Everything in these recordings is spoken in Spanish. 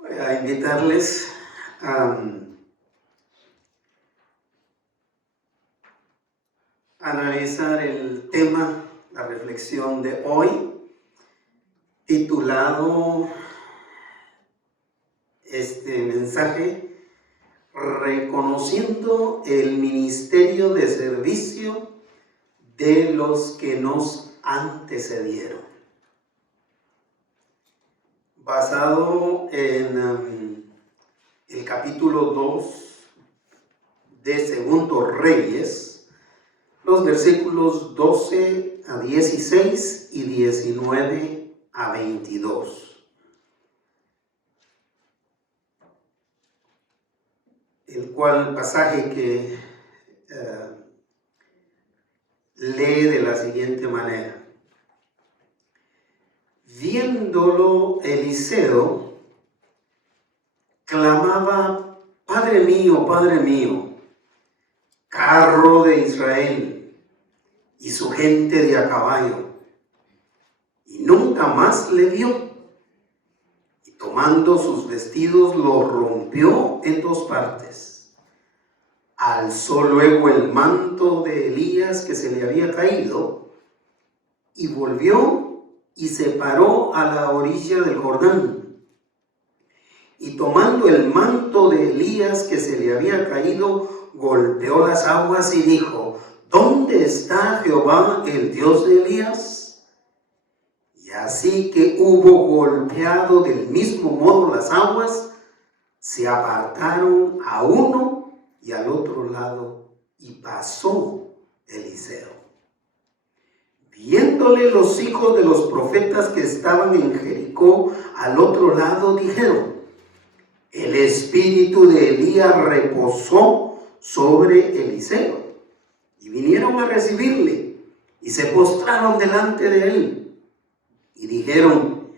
Voy a invitarles a analizar el tema, la reflexión de hoy, titulado este mensaje, Reconociendo el ministerio de servicio de los que nos antecedieron. Basado en el capítulo 2 de Segundo Reyes, los versículos 12 a 16 y 19 a 22. El cual pasaje que lee de la siguiente manera. Viéndolo Eliseo, clamaba: Padre mío, carro de Israel y su gente de a caballo. Y nunca más le vio. Y tomando sus vestidos, los rompió en dos partes. Alzó luego el manto de Elías que se le había caído y volvió y se paró a la orilla del Jordán. Y tomando el manto de Elías que se le había caído, golpeó las aguas y dijo: ¿Dónde está Jehová, el Dios de Elías? Y así que hubo golpeado del mismo modo las aguas, se apartaron a uno y al otro lado, y pasó Eliseo. Viéndole los hijos de los profetas que estaban en Jericó al otro lado, dijeron: el espíritu de Elías reposó sobre Eliseo. Y vinieron a recibirle y se postraron delante de él. Y dijeron: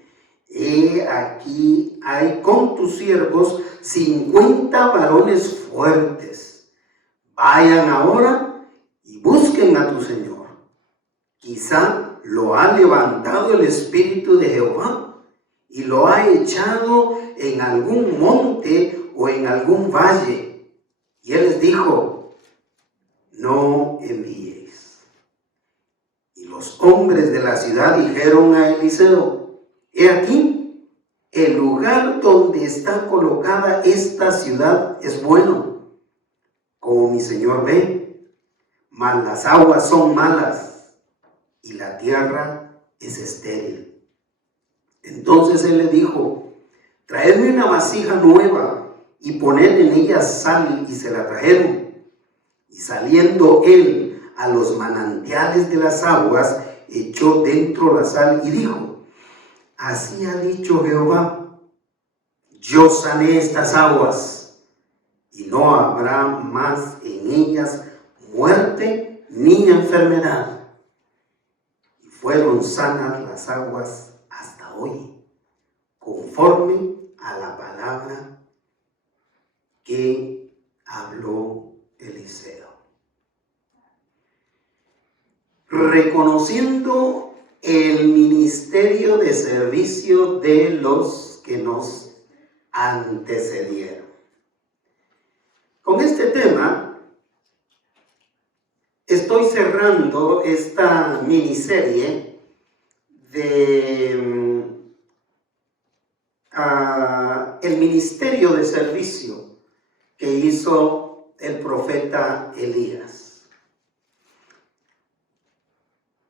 he aquí hay con tus siervos 50 varones fuertes. Vayan ahora y busquen a tu señor. Quizá lo ha levantado el espíritu de Jehová y lo ha echado en algún monte o en algún valle. Y él les dijo: no enviéis. Y los hombres de la ciudad dijeron a Eliseo: he aquí, el lugar donde está colocada esta ciudad es bueno, como mi señor ve, mas las aguas son malas y la tierra es estéril. Entonces él le dijo: traedme una vasija nueva y poned en ella sal. Y se la trajeron. Y saliendo él a los manantiales de las aguas, echó dentro la sal y dijo: así ha dicho Jehová, yo sané estas aguas, y no habrá más en ellas muerte ni enfermedad. Y fueron sanas las aguas hasta hoy, conforme a la palabra que habló Eliseo. Reconociendo el ministerio de servicio de los que nos antecedieron. Con este tema estoy cerrando esta miniserie de el ministerio de servicio que hizo el profeta Elías.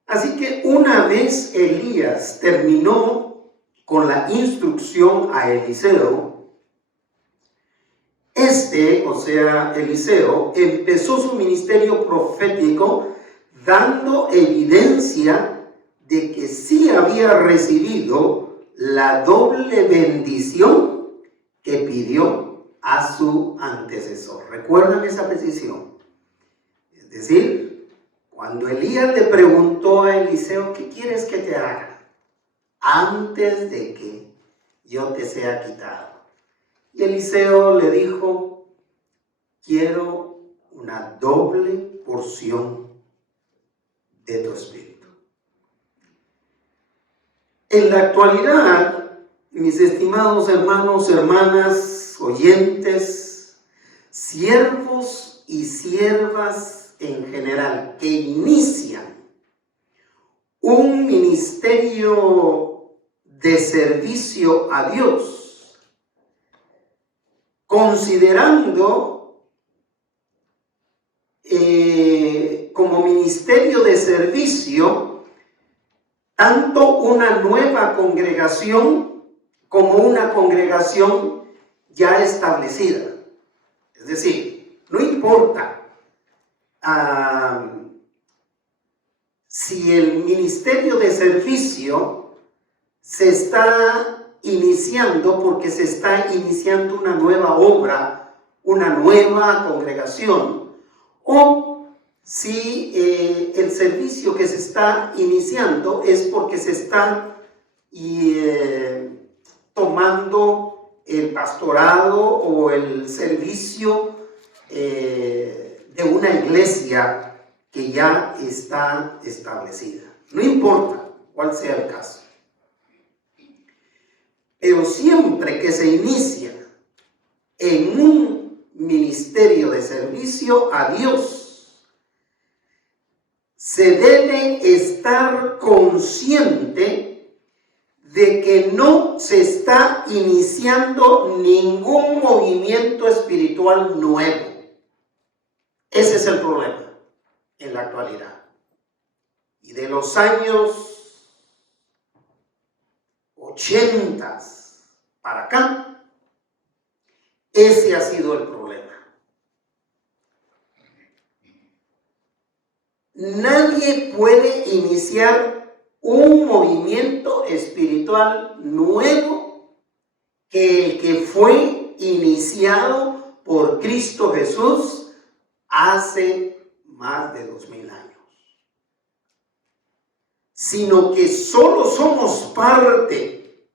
Así que una vez Elías terminó con la instrucción a Eliseo, Eliseo, empezó su ministerio profético dando evidencia de que sí había recibido la doble bendición que pidió a su antecesor. ¿Recuerdan esa petición? Es decir, cuando Elías le preguntó a Eliseo: ¿qué quieres que te haga antes de que yo te sea quitado? Y Eliseo le dijo: quiero una doble porción de tu espíritu. En la actualidad, mis estimados hermanos, hermanas, oyentes, siervos y siervas en general que inician un ministerio de servicio a Dios, considerando como ministerio de servicio tanto una nueva congregación como una congregación ya establecida. Es decir, no importa si el ministerio de servicio se está iniciando porque se está iniciando una nueva obra, una nueva congregación, o si el servicio que se está iniciando es porque se está tomando el pastorado o el servicio de una iglesia que ya está establecida. No importa cuál sea el caso. Pero siempre que se inicia en un ministerio de servicio a Dios, se debe estar consciente de que no se está iniciando ningún movimiento espiritual nuevo. Ese es el problema en la actualidad. Y de los años 80 para acá, ese ha sido el problema. Nadie puede iniciar un movimiento espiritual nuevo que el que fue iniciado por Cristo Jesús hace más de 2000 años. Sino que solo somos parte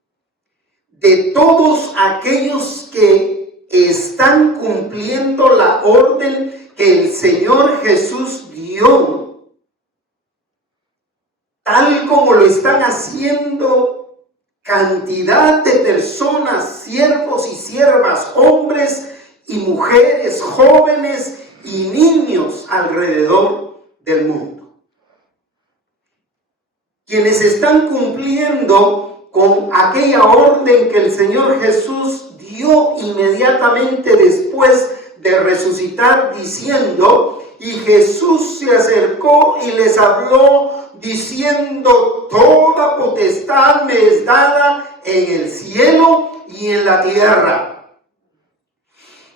de todos aquellos que están cumpliendo la orden que el Señor Jesús dio, tal como lo están haciendo cantidad de personas, siervos y siervas, hombres y mujeres, jóvenes y niños alrededor del mundo, quienes están cumpliendo con aquella orden que el Señor Jesús dio inmediatamente después de resucitar, diciendo: y Jesús se acercó y les habló diciendo: toda potestad me es dada en el cielo y en la tierra.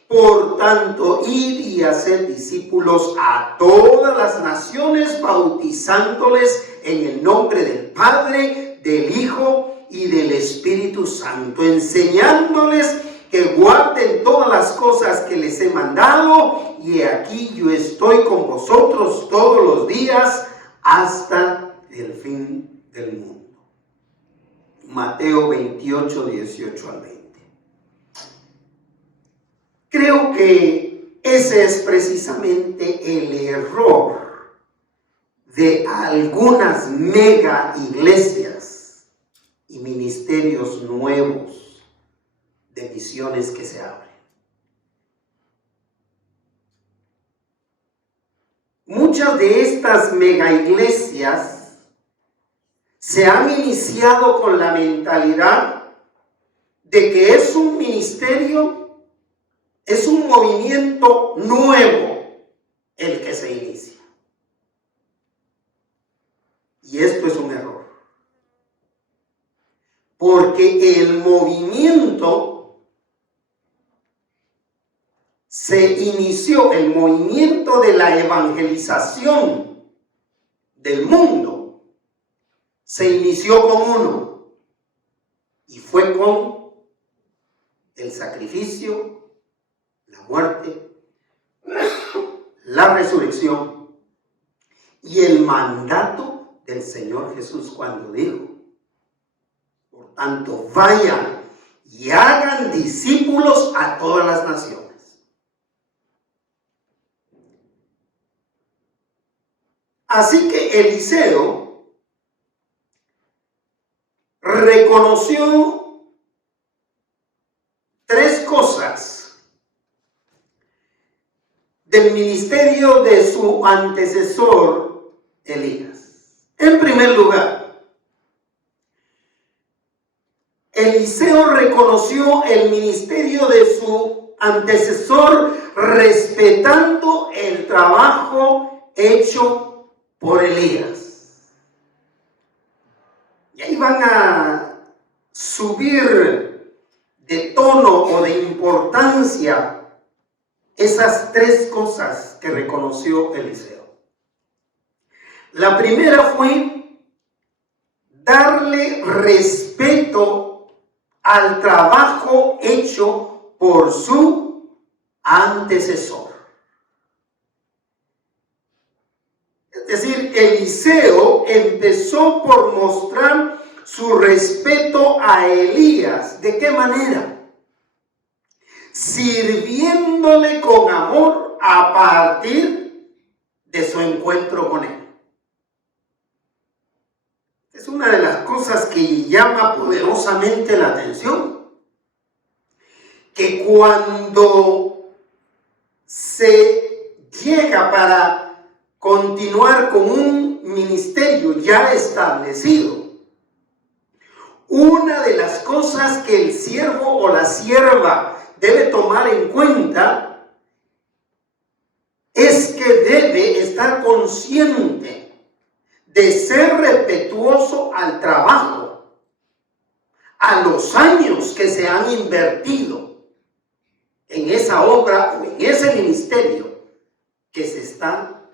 Por tanto, id y haced discípulos a todas las naciones, bautizándoles en el nombre del Padre, del Hijo y del Espíritu Santo, enseñándoles que guarden todas las cosas que les he mandado, y aquí yo estoy con vosotros todos los días hasta el fin del mundo. Mateo 28, 18 al 20. Creo que ese es precisamente el error de algunas mega iglesias y ministerios nuevos de misiones que se abren. Muchas de estas mega iglesias se han iniciado con la mentalidad de que es un ministerio, es un movimiento nuevo el que se inicia. Y esto es un error. Porque el movimiento se inició, el movimiento de la evangelización del mundo se inició con uno, y fue con el sacrificio, la muerte, la resurrección y el mandato del Señor Jesús cuando dijo: por tanto, vayan y hagan discípulos a todas las naciones. Así que Eliseo reconoció del ministerio de su antecesor Elías. En primer lugar, Eliseo reconoció el ministerio de su antecesor respetando el trabajo hecho por Elías. Y ahí van a subir de tono o de importancia esas tres cosas que reconoció Eliseo. La primera fue darle respeto al trabajo hecho por su antecesor. Es decir, Eliseo empezó por mostrar su respeto a Elías. ¿De qué manera? Sirviéndole con amor a partir de su encuentro con él. Es una de las cosas que llama poderosamente la atención. Que cuando se llega para continuar con un ministerio ya establecido, una de las cosas que el siervo o la sierva debe tomar en cuenta es que debe estar consciente de ser respetuoso al trabajo, a los años que se han invertido en esa obra o en ese ministerio que se está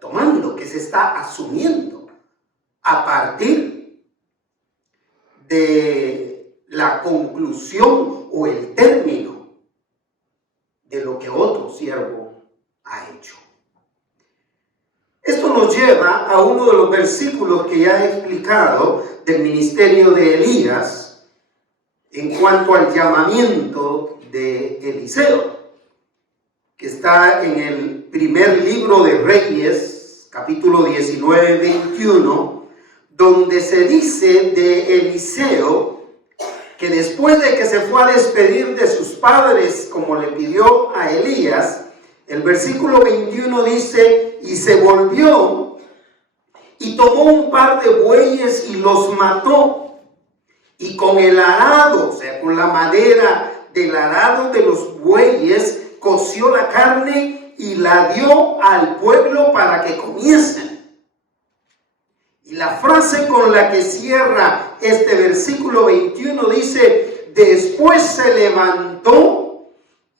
tomando, que se está asumiendo a partir de la conclusión o el término de lo que otro siervo ha hecho. Esto nos lleva a uno de los versículos que ya he explicado del ministerio de Elías en cuanto al llamamiento de Eliseo, que está en el primer libro de Reyes, capítulo 19, 21, donde se dice de Eliseo que después de que se fue a despedir de sus padres, como le pidió a Elías, el versículo 21 dice, y se volvió y tomó un par de bueyes y los mató, y con el arado, o sea, con la madera del arado de los bueyes, coció la carne y la dio al pueblo para que comiesen. Y la frase con la que cierra este versículo 21 dice, después se levantó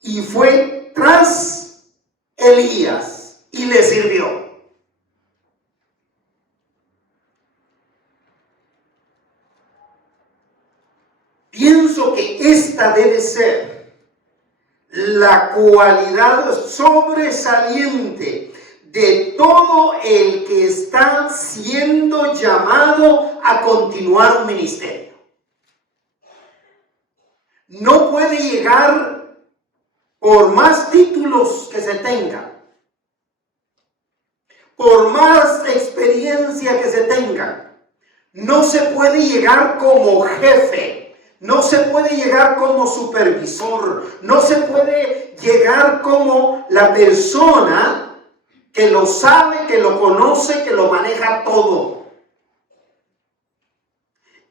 y fue tras Elías y le sirvió. Pienso que esta debe ser la cualidad sobresaliente de todo el que está siendo llamado a continuar un ministerio. No puede llegar por más títulos que se tenga, por más experiencia que se tenga, no se puede llegar como jefe, no se puede llegar como supervisor, no se puede llegar como la persona que lo sabe, que lo conoce, que lo maneja todo.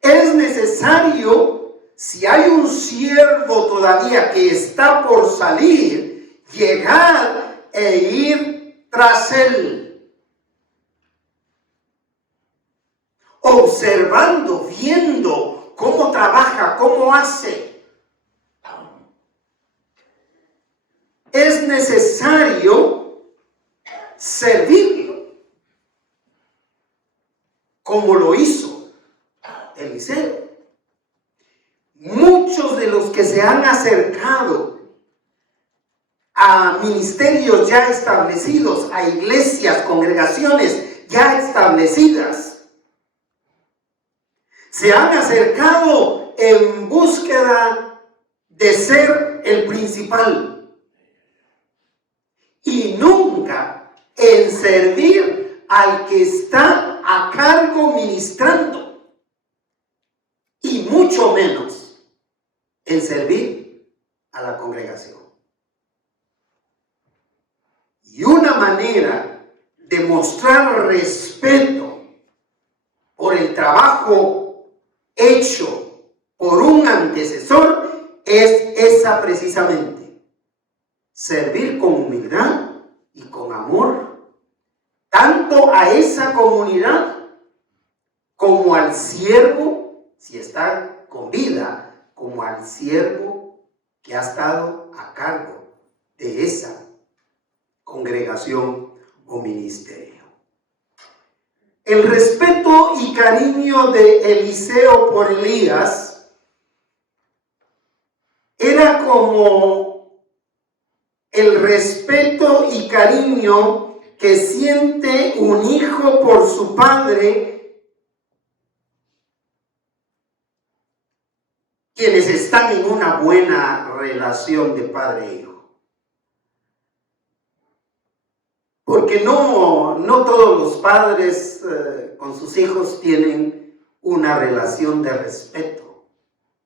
Es necesario, si hay un siervo todavía que está por salir, llegar e ir tras él, observando, viendo cómo trabaja, cómo hace. Es necesario servirlo, como lo hizo Eliseo. Muchos de los que se han acercado a ministerios ya establecidos, a iglesias, congregaciones ya establecidas, se han acercado en búsqueda de ser el principal y nunca en servir al que está a cargo ministrando, y mucho menos en servir a la congregación. Y una manera de mostrar respeto por el trabajo hecho por un antecesor es esa precisamente: servir con humildad y con amor, tanto a esa comunidad como al siervo, si está con vida, como al siervo que ha estado a cargo de esa congregación o ministerio. El respeto y cariño de Eliseo por Elías era como el respeto y cariño que siente un hijo por su padre, quienes están en una buena relación de padre e hijo. Porque no todos los padres con sus hijos tienen una relación de respeto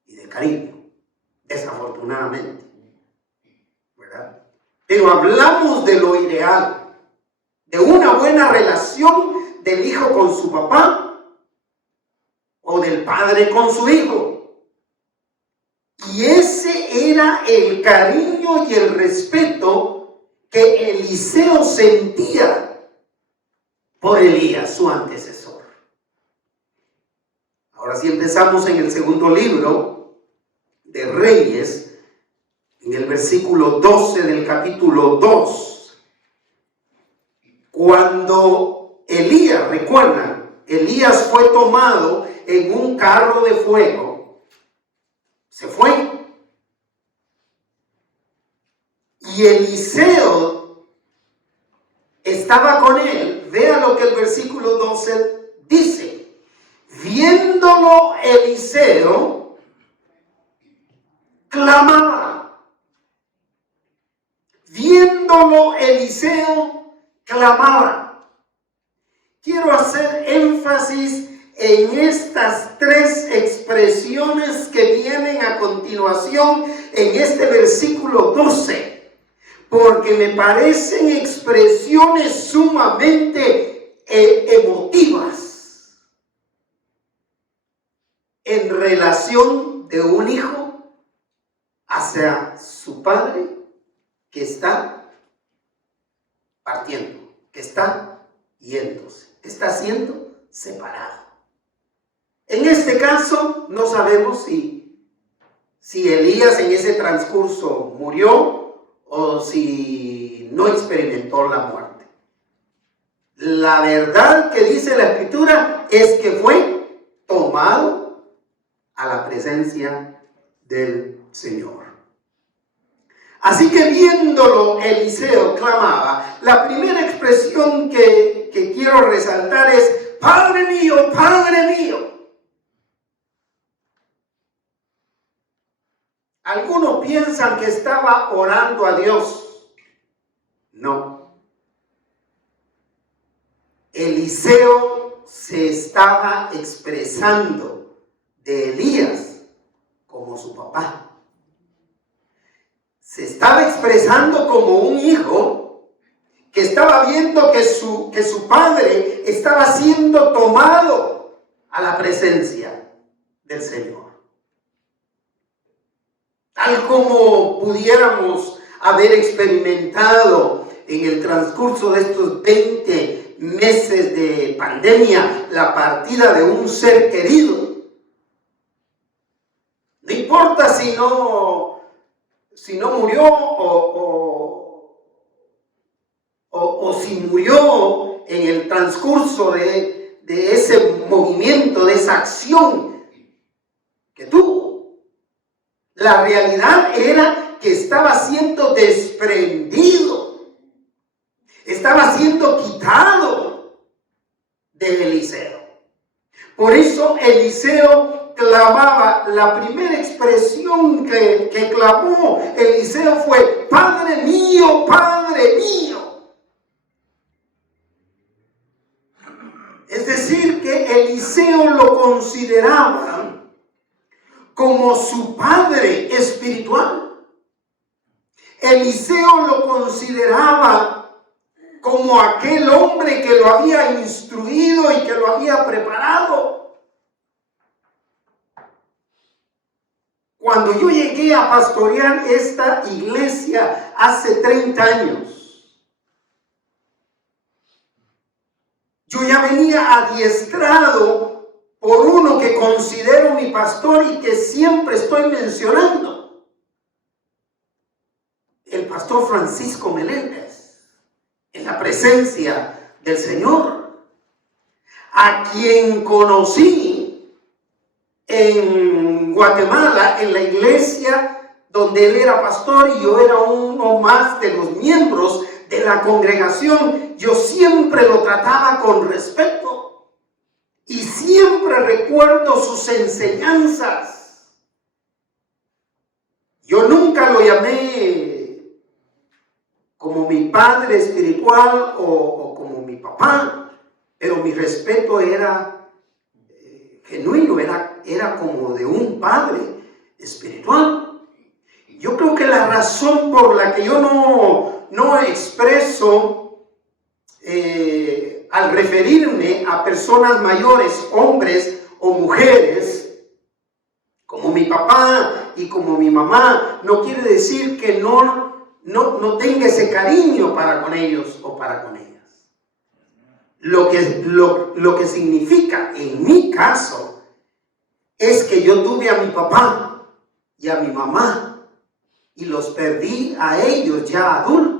y de cariño, desafortunadamente, ¿verdad? Pero hablamos de lo ideal, de una buena relación del hijo con su papá o del padre con su hijo. Y ese era el cariño y el respeto que Eliseo sentía por Elías, su antecesor. Ahora sí empezamos en el segundo libro de Reyes, en el versículo 12 del capítulo 2. Cuando Elías, recuerdan, Elías fue tomado en un carro de fuego, se fue. Y Eliseo estaba con él. Vea lo que el versículo 12 dice. Viéndolo Eliseo, clamaba. Viéndolo Eliseo, clamaba. Quiero hacer énfasis en estas tres expresiones que vienen a continuación en este versículo 12, porque me parecen expresiones sumamente emotivas en relación de un hijo hacia su padre que está partiendo, que está yéndose, que está siendo separado. En este caso, no sabemos si Elías en ese transcurso murió o si no experimentó la muerte. La verdad que dice la Escritura es que fue tomado a la presencia del Señor. Así que viéndolo, Eliseo clamaba. La primera expresión que quiero resaltar es: Padre mío, Padre mío. Algunos piensan que estaba orando a Dios. No. Eliseo se estaba expresando de Elías como su papá. Se estaba expresando como un hijo que estaba viendo que su padre estaba siendo tomado a la presencia del Señor. Tal como pudiéramos haber experimentado en el transcurso de estos 20 meses de pandemia la partida de un ser querido. No importa si no murió o si murió en el transcurso de ese movimiento, de esa acción que tuvo. La realidad era que estaba siendo desprendido, estaba siendo quitado de Eliseo. Por eso Eliseo clamaba. La primera expresión que clamó Eliseo fue: Padre mío, Padre mío. Es decir, que Eliseo lo consideraba como su padre espiritual. Eliseo lo consideraba como aquel hombre que lo había instruido y que lo había preparado. Cuando yo llegué a pastorear esta iglesia hace 30 años, yo ya venía adiestrado por uno que considero mi pastor y que siempre estoy mencionando, el pastor Francisco Meléndez, en la presencia del Señor, a quien conocí en Guatemala, en la iglesia donde él era pastor y yo era uno más de los miembros de la congregación. Yo siempre lo trataba con respeto y siempre recuerdo sus enseñanzas. Yo nunca lo llamé como mi padre espiritual o como mi papá, pero mi respeto era genuino, era como de un padre espiritual. Yo creo que la razón por la que yo no expreso al referirme a personas mayores, hombres o mujeres, como mi papá y como mi mamá, no quiere decir que no tenga ese cariño para con ellos o para con ellas. Lo que significa en mi caso es que yo tuve a mi papá y a mi mamá y los perdí a ellos ya adultos.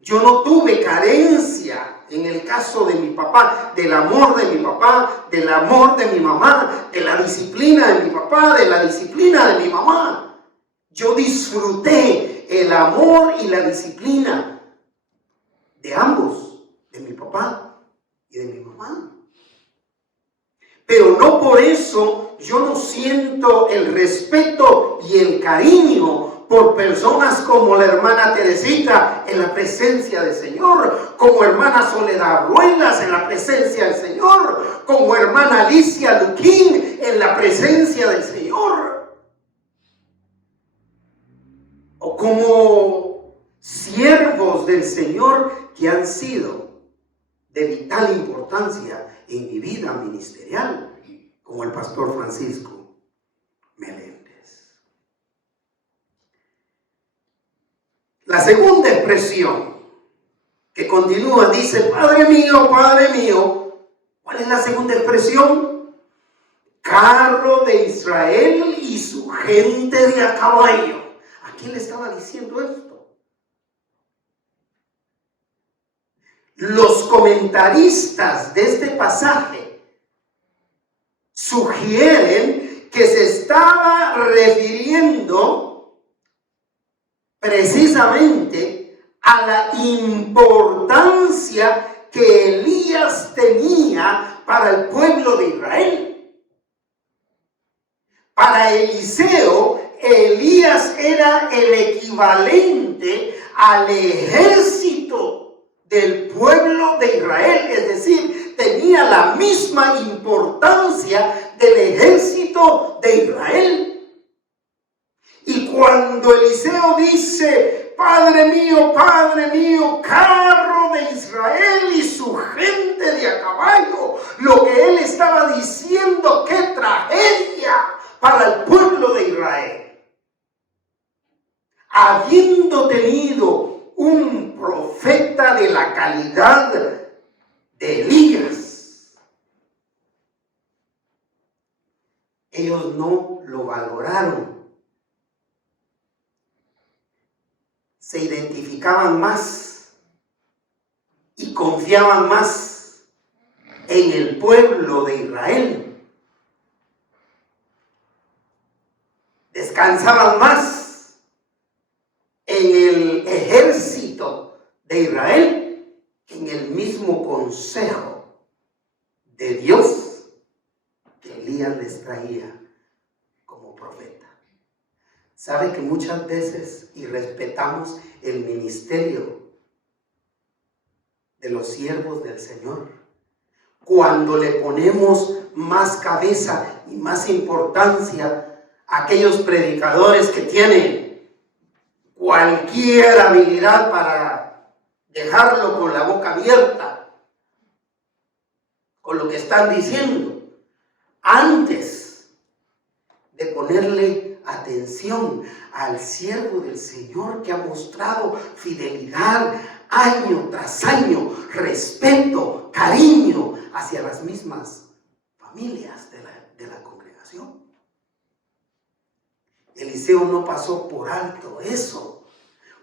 Yo no tuve carencia en el caso de mi papá, del amor de mi papá, del amor de mi mamá, de la disciplina de mi papá, de la disciplina de mi mamá. Yo disfruté el amor y la disciplina de ambos, de mi papá y de mi mamá. Pero no por eso yo no siento el respeto y el cariño por personas como la hermana Teresita en la presencia del Señor, como hermana Soledad Ruelas en la presencia del Señor, como hermana Alicia Luquín en la presencia del Señor, o como siervos del Señor que han sido de vital importancia en mi vida ministerial, como el pastor Francisco Meléndez. La segunda expresión que continúa dice: Padre mío, Padre mío. ¿Cuál es la segunda expresión? Carro de Israel y su gente de a caballo. ¿A quién le estaba diciendo esto? Los comentaristas de este pasaje sugieren que se estaba refiriendo precisamente a la importancia que Elías tenía para el pueblo de Israel. Para Eliseo, Elías era el equivalente al ejército del pueblo de Israel, es decir, tenía la misma importancia del ejército de Israel. Y cuando Eliseo dice: Padre mío, carro de Israel y su gente de a caballo, lo que él estaba diciendo, qué tragedia para el pueblo de Israel. Habiendo tenido un profeta de la calidad de Elías, ellos no lo valoraron. Se identificaban más y confiaban más en el pueblo de Israel. Descansaban más en el ejército de Israel que en el mismo consejo de Dios que Elías les traía como profeta. ¿Sabe que muchas veces irrespetamos el ministerio de los siervos del Señor cuando le ponemos más cabeza y más importancia a aquellos predicadores que tienen cualquier habilidad para dejarlo con la boca abierta con lo que están diciendo, antes de ponerle atención al siervo del Señor que ha mostrado fidelidad año tras año, respeto, cariño hacia las mismas familias de la congregación. Eliseo no pasó por alto eso.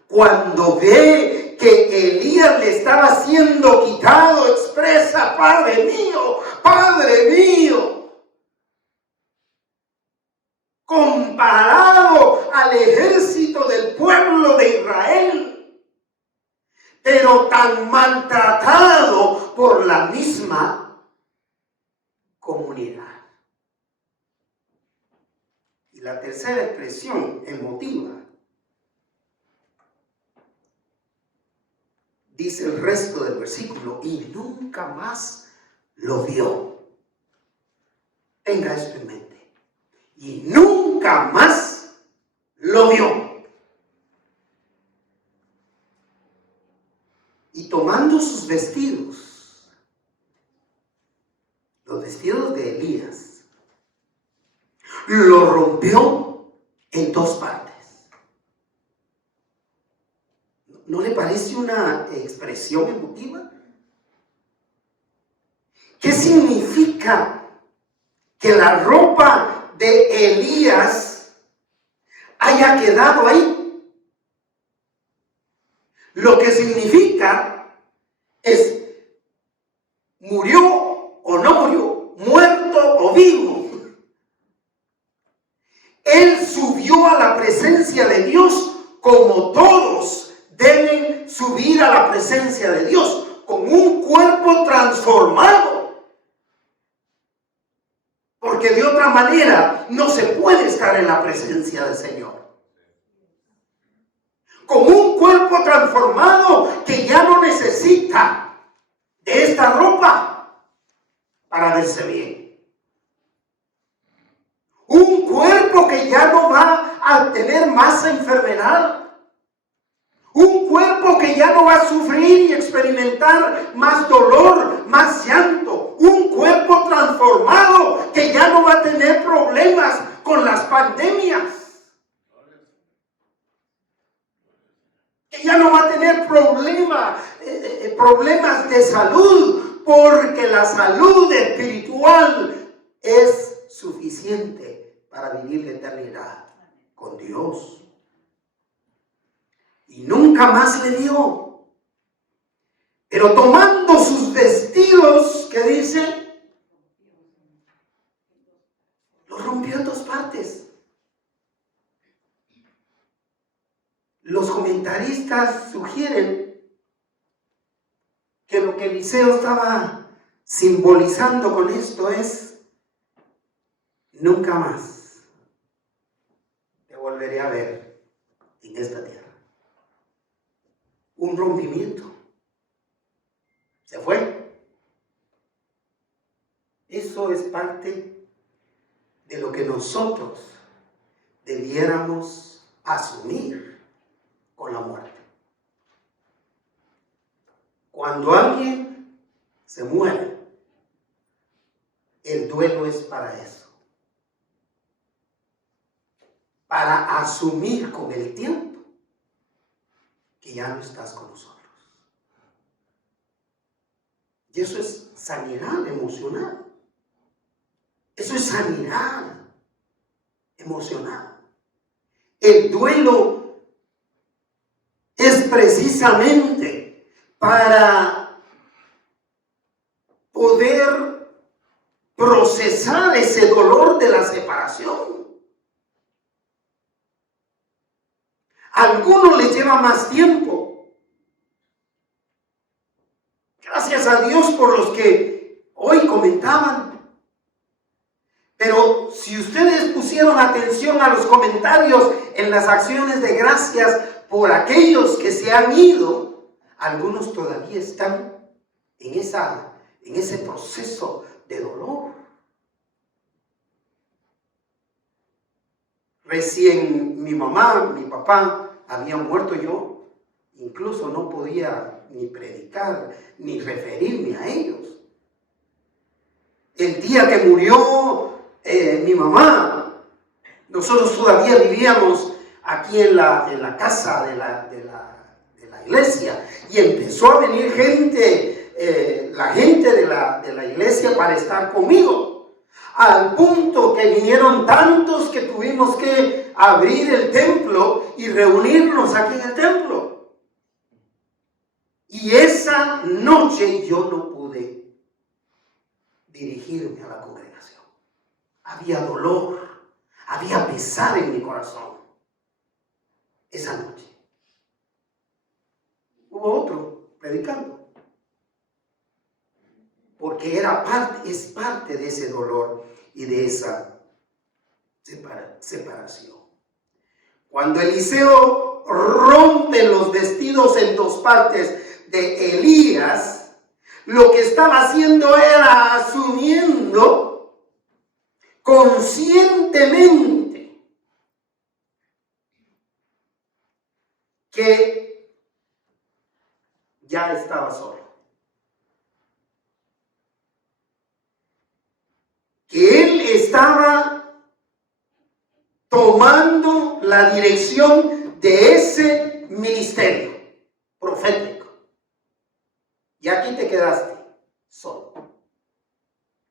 Cuando ve que Elías le estaba siendo quitado, expresa: Padre mío, comparado al ejército del pueblo de Israel, pero tan maltratado por la misma comunidad. Y la tercera expresión emotiva dice el resto del versículo: y nunca más lo vio. Tenga esto en mente. Y nunca más lo vio. Y tomando sus vestidos, los vestidos de Elías, lo rompió en dos partes. ¿No le parece una expresión emotiva? ¿Qué significa que la ropa de Elías haya quedado ahí? Lo que significa es: murió o no murió, muerto o vivo, él subió a la presencia de Dios como todos deben subir a la presencia de Dios, con un cuerpo transformado. Porque de otra manera no se puede estar en la presencia del Señor. Con un cuerpo transformado que ya no necesita de esta ropa para verse bien. Un cuerpo que ya no va a tener más enfermedad. Un cuerpo que ya no va a sufrir y experimentar más dolor, más llanto. Un cuerpo transformado que ya no va a tener problemas con las pandemias. Que ya no va a tener problemas de salud, porque la salud espiritual es suficiente para vivir la eternidad con Dios. Y nunca más le dio. Pero tomando sus vestidos, ¿qué dice? Los rompió en dos partes. Los comentaristas sugieren que lo que Eliseo estaba simbolizando con esto es: nunca más te volveré a ver en esta tierra. Un rompimiento. Se fue. Eso es parte de lo que nosotros debiéramos asumir con la muerte. Cuando alguien se muere, el duelo es para eso. Para asumir con el tiempo que ya no estás con nosotros. Y eso es sanidad emocional. Eso es sanidad emocional. El duelo es precisamente para poder procesar ese dolor de la separación. A algunos les lleva más tiempo. Gracias a Dios por los que hoy comentaban. Pero si ustedes pusieron atención a los comentarios en las acciones de gracias por aquellos que se han ido, algunos todavía están en ese proceso de dolor. Recién mi mamá, mi papá había muerto yo, incluso no podía ni predicar, ni referirme a ellos. El día que murió mi mamá, nosotros todavía vivíamos aquí en la casa de la iglesia, y empezó a venir gente, la gente de la iglesia para estar conmigo, al punto que vinieron tantos que tuvimos que abrir el templo y reunirnos aquí en el templo. Y esa noche yo no pude dirigirme a la congregación. Había dolor, había pesar en mi corazón. Esa noche hubo otro predicando, porque es parte de ese dolor y de esa separación. Cuando Eliseo rompe los vestidos en dos partes de Elías, lo que estaba haciendo era asumiendo conscientemente que ya estaba solo, que él estaba tomando la dirección de ese ministerio profético. Y aquí te quedaste solo.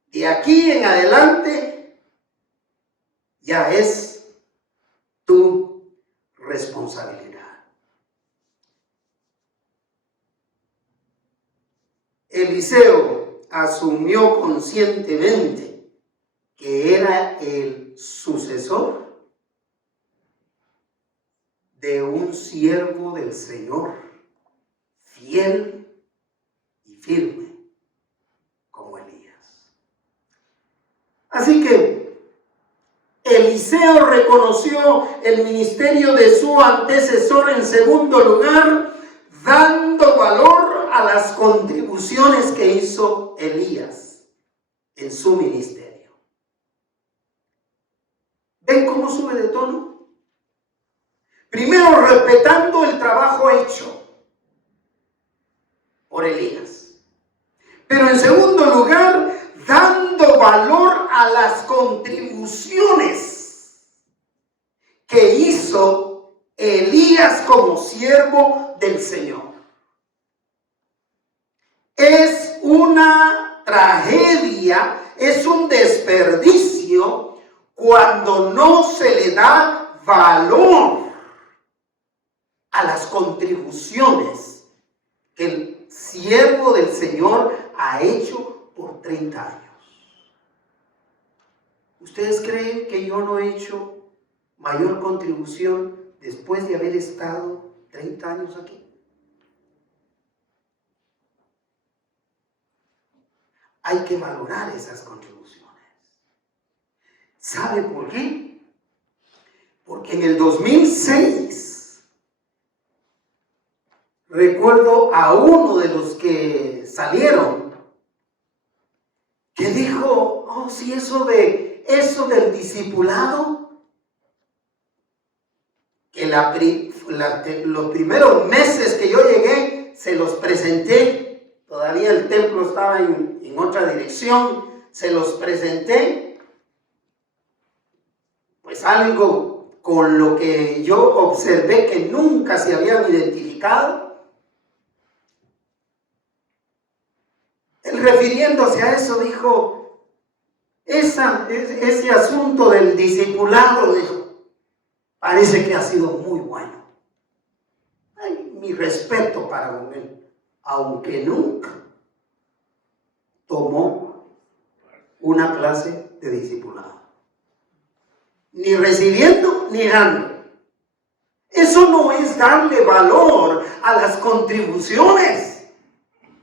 De aquí en adelante ya es tu responsabilidad. Eliseo asumió conscientemente que era el sucesor de un siervo del Señor, fiel y firme como Elías. Así que Eliseo reconoció el ministerio de su antecesor en segundo lugar, dando valor a las contribuciones que hizo Elías en su ministerio. ¿Ven cómo sube de tono? Primero, respetando el trabajo hecho por Elías. Pero en segundo lugar, dando valor a las contribuciones que hizo Elías como siervo del Señor. Es una tragedia, es un desperdicio cuando no se le da valor a las contribuciones que el siervo del Señor ha hecho por 30 años. ¿Ustedes creen que yo no he hecho mayor contribución después de haber estado 30 años aquí? Hay que valorar esas contribuciones. ¿Sabe por qué? Porque en el 2006 recuerdo a uno de los que salieron que dijo, oh, sí, eso del discipulado, que los primeros meses que yo llegué se los presenté, todavía el templo estaba en otra dirección, se los presenté, pues algo con lo que yo observé que nunca se habían identificado. Él, refiriéndose a eso, dijo, ese asunto del discipulado, dijo, parece que ha sido muy bueno. Ay, mi respeto para él, aunque nunca tomó una clase de discipulado, ni recibiendo ni dando. Eso no es darle valor a las contribuciones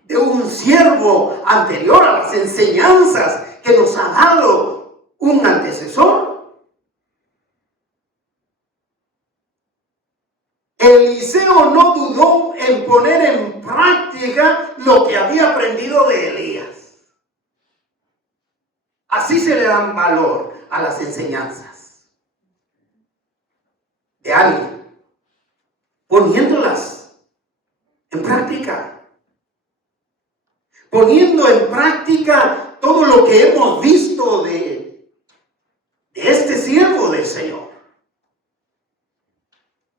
de un siervo anterior, a las enseñanzas que nos ha dado un antecesor. Eliseo no dudó en poner en práctica lo que había aprendido de Elías. Así se le dan valor a las enseñanzas de alguien. poniéndolas en práctica. Poniendo en práctica todo lo que hemos visto de este siervo del Señor.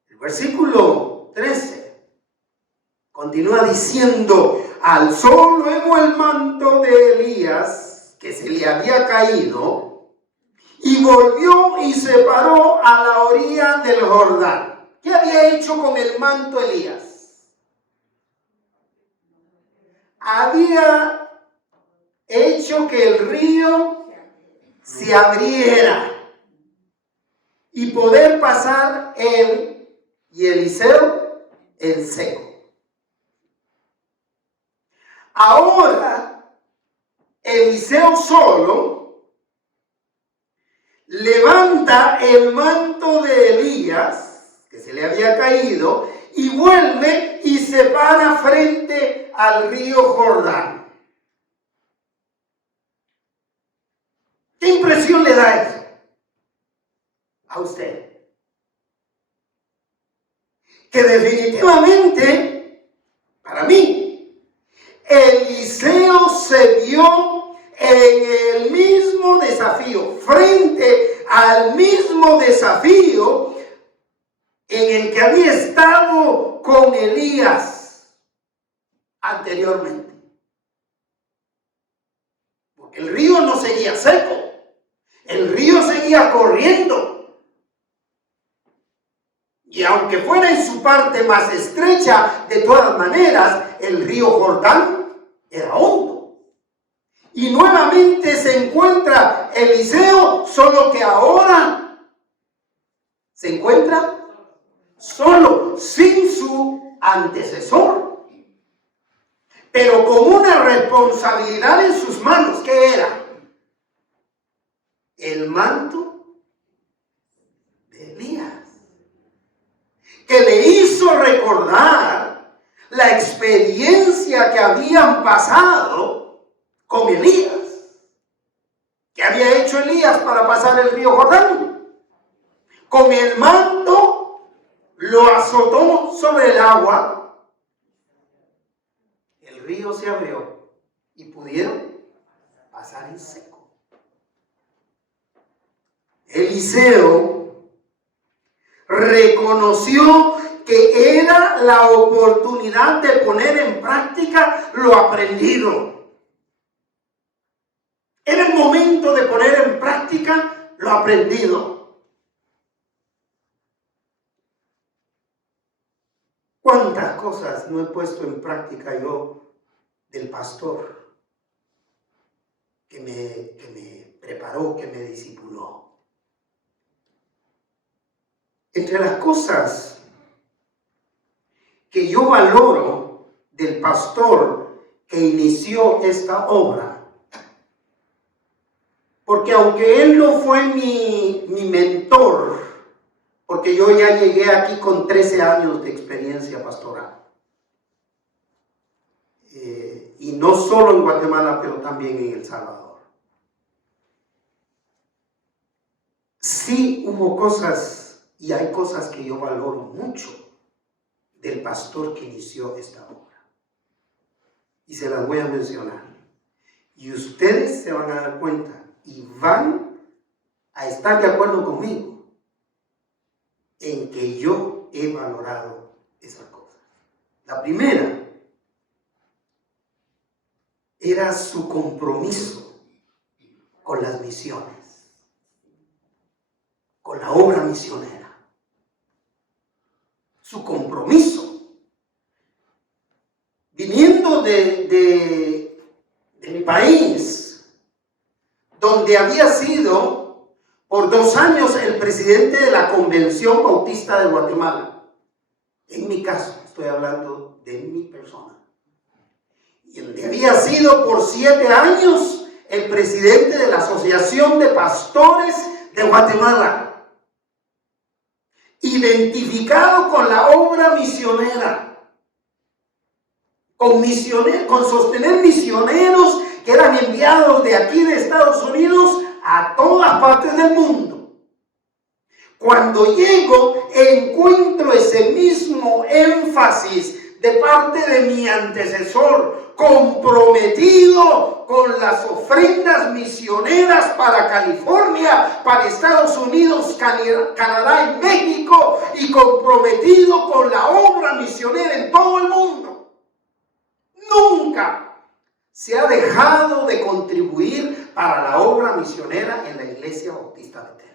El versículo 13 continúa diciendo: alzó luego el manto de Elías, que se le había caído, y volvió y se paró a la orilla del Jordán. ¿Qué había hecho con el manto Elías? Había hecho que el río se abriera y poder pasar él y Eliseo en seco. Ahora Eliseo solo levanta el manto de Elías, que se le había caído, y vuelve y se para frente al río Jordán. ¿Qué impresión le da eso a usted? Que definitivamente, para mí, Eliseo se vio en el mismo desafío, frente al mismo desafío en el que había estado con Elías anteriormente. Porque el río no seguía seco, el río seguía corriendo. Y aunque fuera en su parte más estrecha, de todas maneras, el río Jordán era hondo. Y nuevamente se encuentra Eliseo, solo que ahora se encuentra solo, sin su antecesor, pero con una responsabilidad en sus manos. ¿Qué era? El manto de Elías, que le hizo recordar la experiencia que habían pasado con Elías. ¿Qué había hecho Elías para pasar el río Jordán? Con el manto lo azotó sobre el agua, el río se abrió y pudieron pasar en seco. Eliseo reconoció que era la oportunidad de poner en práctica lo aprendido. Era el momento de poner en práctica lo aprendido. ¿Cuántas cosas no he puesto en práctica yo del pastor que me preparó, que me discipuló? Entre las cosas que yo valoro del pastor que inició esta obra, porque aunque él no fue mi mentor, porque yo ya llegué aquí con 13 años de experiencia pastoral. Y no solo en Guatemala, pero también en El Salvador. Sí hubo cosas, y hay cosas que yo valoro mucho del pastor que inició esta obra. Y se las voy a mencionar. Y ustedes se van a dar cuenta y van a estar de acuerdo conmigo en que yo he valorado esas cosas. La primera era su compromiso con las misiones, con la obra misionera. Su compromiso. Viniendo de mi país, donde había sido por 2 años el presidente de la Convención Bautista de Guatemala. En mi caso, estoy hablando de mi persona. Y donde había sido por 7 años el presidente de la Asociación de Pastores de Guatemala. Identificado con la obra misionera. Con sostener misioneros que eran enviados de aquí de Estados Unidos a todas partes del mundo, Cuando llego, encuentro ese mismo énfasis de parte de mi antecesor, comprometido con las ofrendas misioneras para California, para Estados Unidos, Canadá y México, y comprometido con la obra misionera en todo el mundo. Nunca se ha dejado de contribuir para la obra misionera en la Iglesia Bautista Betel.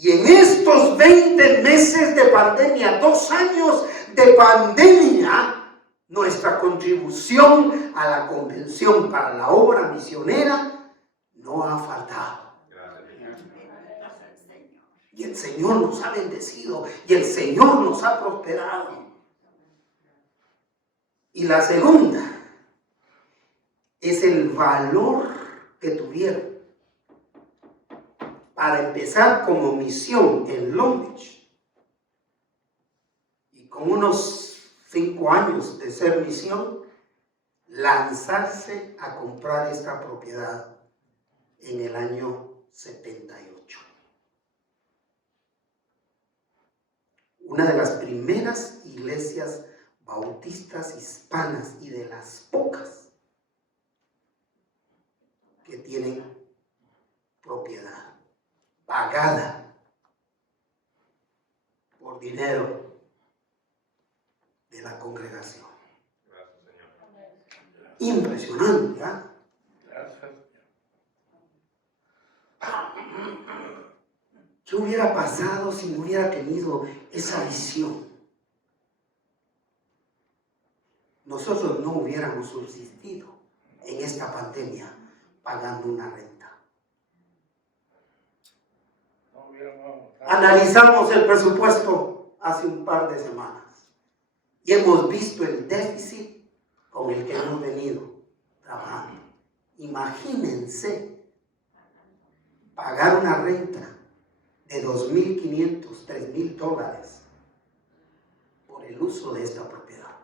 Y en estos 20 meses de pandemia, 2 años de pandemia, nuestra contribución a la convención para la obra misionera no ha faltado. Y el Señor nos ha bendecido y el Señor nos ha prosperado. Y la segunda es el valor que tuvieron para empezar como misión en Long Beach. Y con unos 5 años de ser misión, lanzarse a comprar esta propiedad en el año 78. Una de las primeras iglesias bautistas hispanas y de las pocas que tienen propiedad pagada por dinero de la congregación. Impresionante, ¿eh? ¿Qué hubiera pasado si no hubiera tenido esa visión? Nosotros no hubiéramos subsistido en esta pandemia pagando una renta. Analizamos el presupuesto hace un par de semanas y hemos visto el déficit con el que hemos venido trabajando. Imagínense pagar una renta de $2,500, $3,000 por el uso de esta propiedad.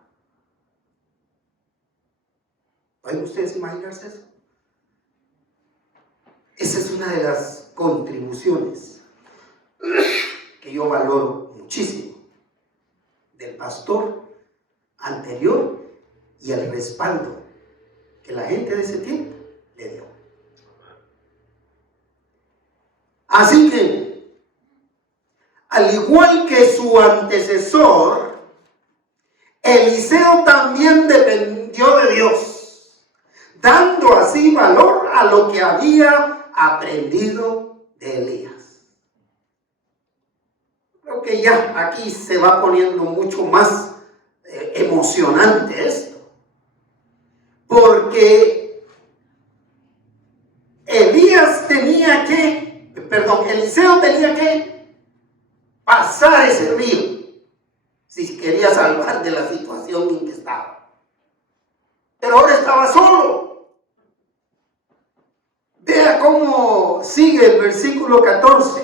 ¿Pueden ustedes imaginarse eso? Esa es una de las contribuciones que yo valoro muchísimo del pastor anterior y el respaldo que la gente de ese tiempo le dio. Así que, al igual que su antecesor, Eliseo también dependió de Dios, dando así valor a lo que había aprendido de Elías. Creo que ya aquí se va poniendo mucho más emocionante esto, porque Eliseo tenía que pasar ese río si quería salvar de la situación en que estaba. Pero ahora estaba solo. Vea cómo sigue el versículo 14.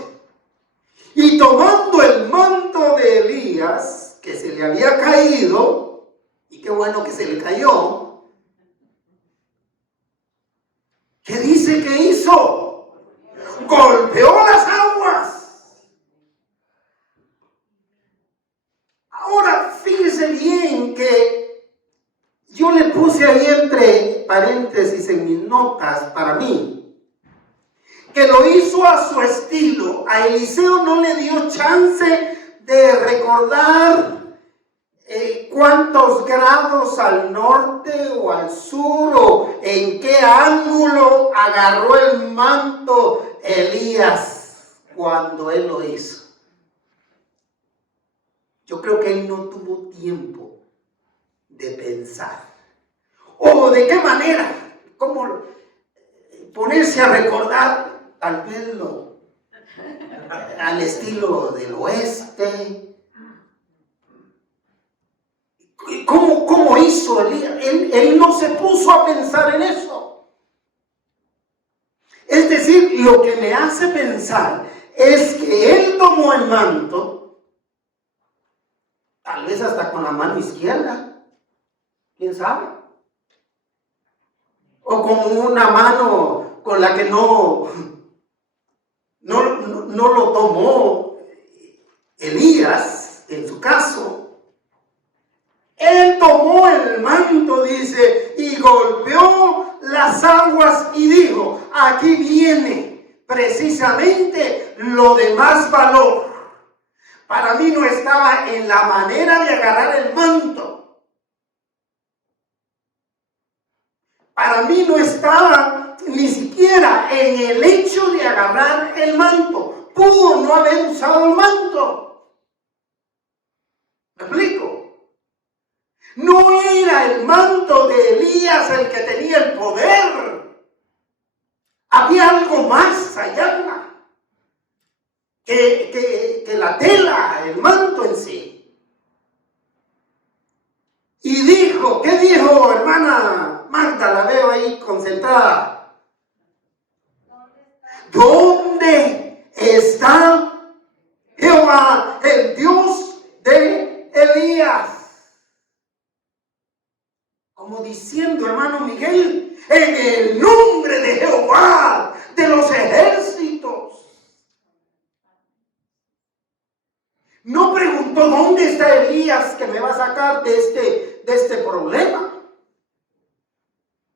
Y tomando el manto de Elías, que se le había caído, y qué bueno que se le cayó, ¿qué dice que hizo? Golpeó las aguas. Ahora, fíjese bien que yo le puse ahí entre paréntesis en mis notas para mí, que lo hizo a su estilo. A Eliseo no le dio chance de recordar cuántos grados al norte o al sur o en qué ángulo agarró el manto Elías cuando él lo hizo. Yo creo que él no tuvo tiempo de pensar. O de qué manera, cómo ponerse a recordar, tal vez al estilo del oeste. ¿Cómo hizo Elías? Él no se puso a pensar en eso. Es decir, lo que me hace pensar es que él tomó el manto, tal vez hasta con la mano izquierda, ¿quién sabe? O con una mano con la que no no lo tomó Elías en su caso. Él tomó el manto, dice, y golpeó las aguas y dijo: aquí viene precisamente lo de más valor. Para mí no estaba en la manera de agarrar el manto. Para mí no estaba ni siquiera en el hecho de agarrar el manto. Pudo no haber usado el manto. ¿Me explico? No era el manto de Elías el que tenía el poder. Había algo más allá que la tela, el manto en sí. Y dijo, ¿qué dijo, hermana Magda? La veo ahí concentrada. ¿Dónde está Jehová, el Dios de Elías? Como diciendo, hermano Miguel, en el nombre de Jehová de los ejércitos. No preguntó: ¿dónde está Elías que me va a sacar de este problema?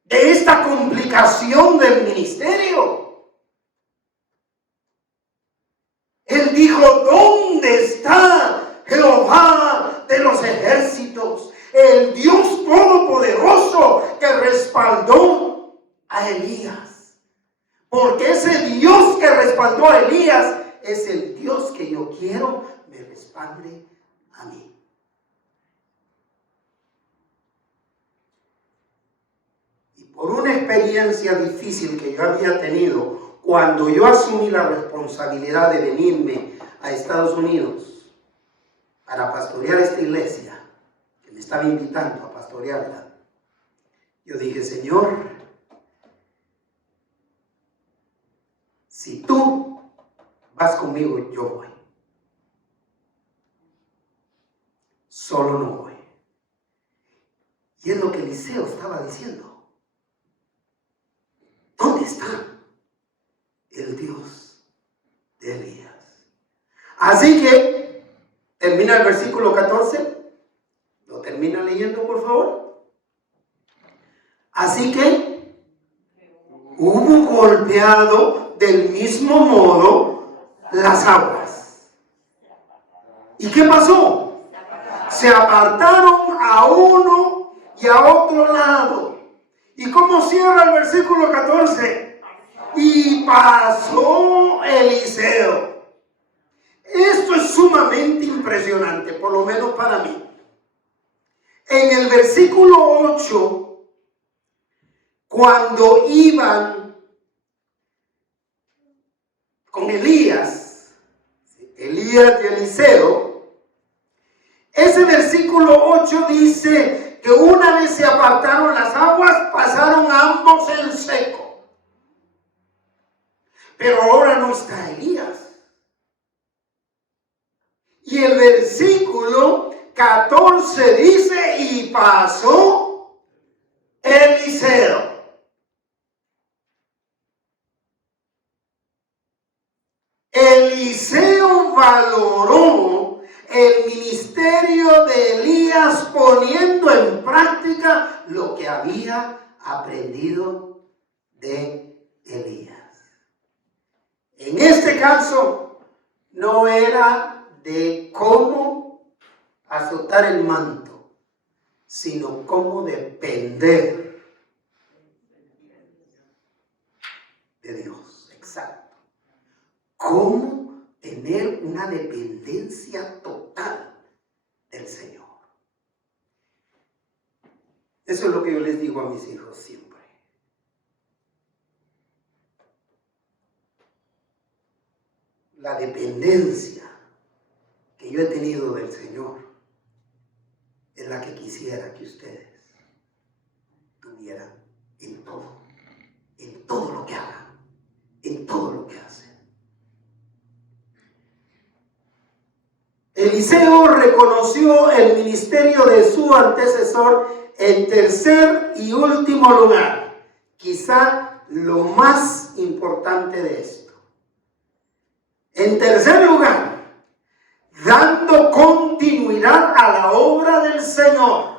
De esta complicación del ministerio. Él dijo: ¿dónde está Jehová de los ejércitos? El Dios todopoderoso que respaldó a Elías. Porque ese Dios que respaldó a Elías es el Dios que yo quiero me respalde a mí. Y por una experiencia difícil que yo había tenido cuando yo asumí la responsabilidad de venirme a Estados Unidos para pastorear esta iglesia, que me estaba invitando a pastorearla, yo dije: Señor, si tú vas conmigo, yo voy. Solo no voy. Y es lo que Eliseo estaba diciendo. ¿Dónde está el Dios de Elías? Así que termina el versículo 14. ¿Lo termina leyendo, por favor? Así que hubo golpeado del mismo modo las aguas. ¿Y qué pasó? Se apartaron a uno y a otro lado. ¿Y cómo cierra el versículo 14? Y pasó Eliseo. Esto es sumamente impresionante, por lo menos para mí. En el versículo 8, cuando iban con Elías y Eliseo, ese versículo 8 dice que una vez se apartaron las aguas, pasaron ambos en seco. Pero ahora no está Elías. Y el versículo 14 dice: y pasó Eliseo. Eliseo valoró el ministerio de Elías poniendo en práctica lo que había aprendido de Elías. En este caso, no era de cómo azotar el manto, sino cómo depender de Dios. Exacto. Cómo tener una dependencia total del Señor. Eso es lo que yo les digo a mis hijos siempre. La dependencia que yo he tenido del Señor es la que quisiera que ustedes tuvieran en todo lo que hagan, en todo lo que hacen. Eliseo reconoció el ministerio de su antecesor en tercer y último lugar, quizá lo más importante de esto. En tercer lugar, dando continuidad a la obra del Señor.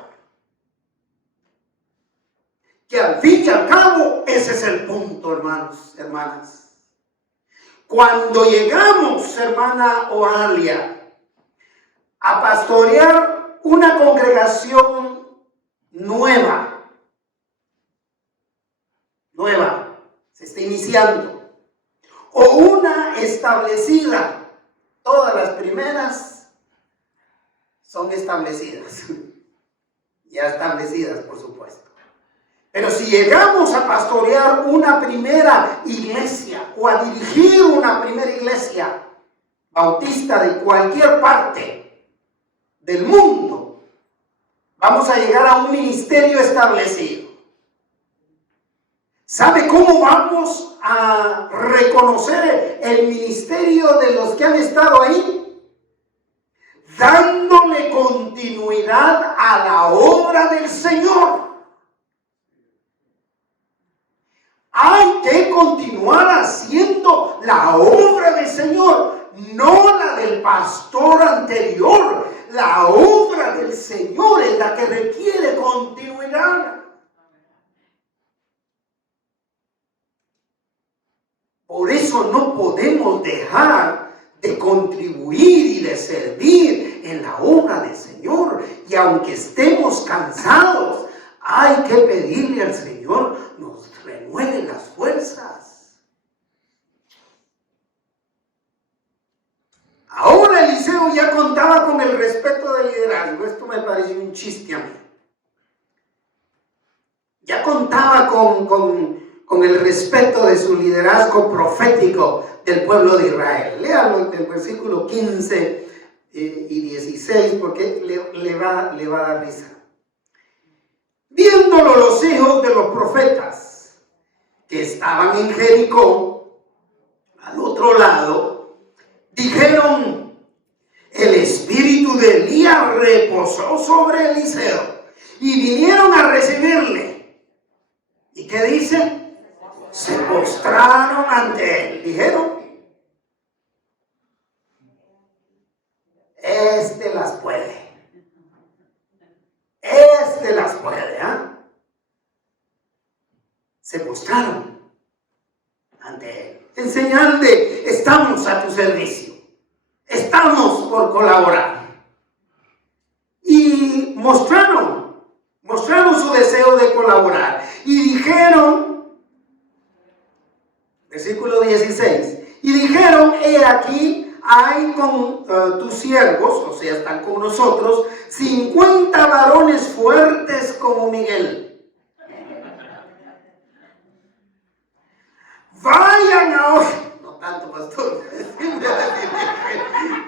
Que al fin y al cabo, ese es el punto, hermanos, hermanas. Cuando llegamos, hermana Oralia, a pastorear una congregación nueva, se está iniciando, o una establecida, todas las primeras son establecidas, ya establecidas, por supuesto. Pero si llegamos a pastorear una primera iglesia o a dirigir una primera iglesia bautista de cualquier parte del mundo, vamos a llegar a un ministerio establecido. ¿Sabe cómo vamos a reconocer el ministerio de los que han estado ahí? Dándole continuidad a la obra del Señor. Hay que continuar haciendo la obra del Señor, no la del pastor anterior. La obra del Señor es la que requiere continuidad. Por eso no podemos dejar de contribuir y de servir en la obra del Señor. Y aunque estemos cansados, hay que pedirle al Señor nos renueve las fuerzas. Ahora Eliseo ya contaba con el respeto del liderazgo. Esto me pareció un chiste a mí. Ya contaba con el respeto de su liderazgo profético del pueblo de Israel. Léalo del versículo 15 y 16 porque le va a dar risa. Viéndolo los hijos de los profetas que estaban en Jericó, al otro lado, dijeron: el espíritu de Elías reposó sobre Eliseo, y vinieron a recibirle. ¿Y qué dice? Se postraron ante él. Dijeron: este las puede. Este las puede, ¿eh? Se postraron ante él. En señal de: estamos a tu servicio. Estamos por colaborar. Y mostraron su deseo de colaborar. Y dijeron, versículo 16, y dijeron: he aquí, hay con tus siervos, o sea, están con nosotros, 50 varones fuertes como Miguel. Vayan ahora. No tanto, pastor,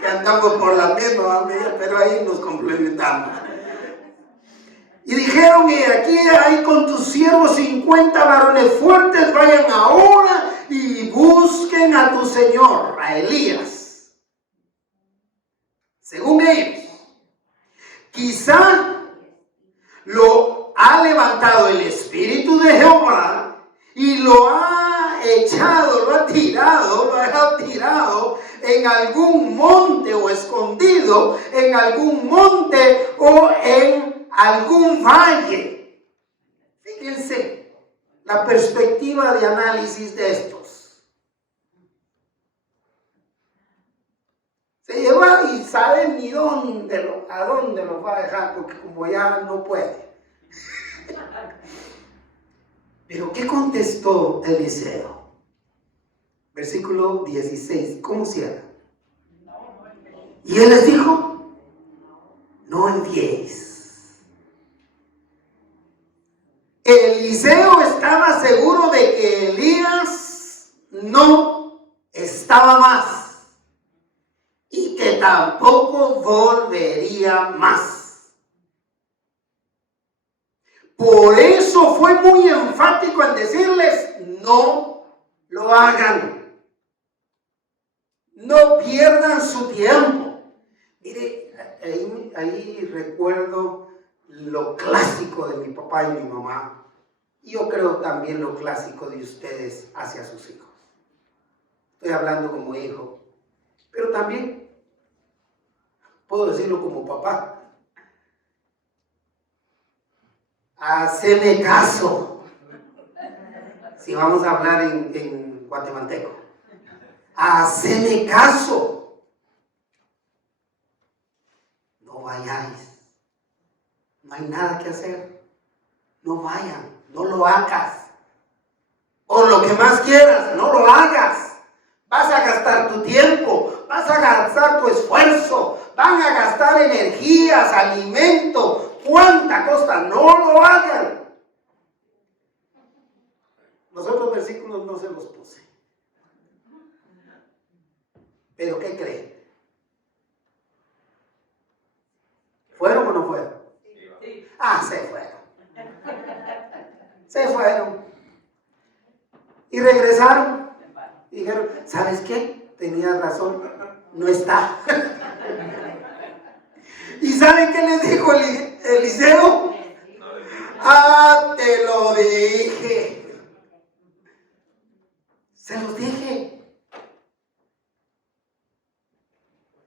que andamos por la misma, pero ahí nos complementamos. Y dijeron: y aquí hay con tus siervos 50 varones fuertes, vayan ahora y busquen a tu señor, a Elías. Según ellos, quizá lo ha levantado el Espíritu de Jehová y lo ha echado, lo ha tirado en algún monte o escondido en algún monte o en algún valle. Fíjense la perspectiva de análisis de estos. Se lleva y sabe ni a dónde lo va a dejar, porque como ya no puede. Pero ¿qué contestó Eliseo? Versículo 16, ¿cómo cierra? Y él les dijo: no enviéis. Eliseo estaba seguro de que Elías no estaba más y que tampoco volvería más. Por eso fue muy enfático en decirles: no lo hagan. No pierdan su tiempo. Mire, ahí recuerdo lo clásico de mi papá y mi mamá. Y yo creo también lo clásico de ustedes hacia sus hijos. Estoy hablando como hijo. Pero también puedo decirlo como papá. Haceme caso. Si vamos a hablar en guatemalteco. Haceme caso. No vayáis. No hay nada que hacer. No vayan. No lo hagas. O lo que más quieras, no lo hagas. Vas a gastar tu tiempo, vas a gastar tu esfuerzo, van a gastar energías, alimento. ¿Cuánta cosa? No lo hagan. Los otros versículos no se los puse. ¿Pero qué creen? ¿Fueron o no fueron? Sí. Ah, se fueron. Se fueron. Y regresaron. Y dijeron, ¿sabes qué? Tenías razón. No está. ¿Y saben qué les dijo Eliseo? Ah, te lo dije. Se los dije.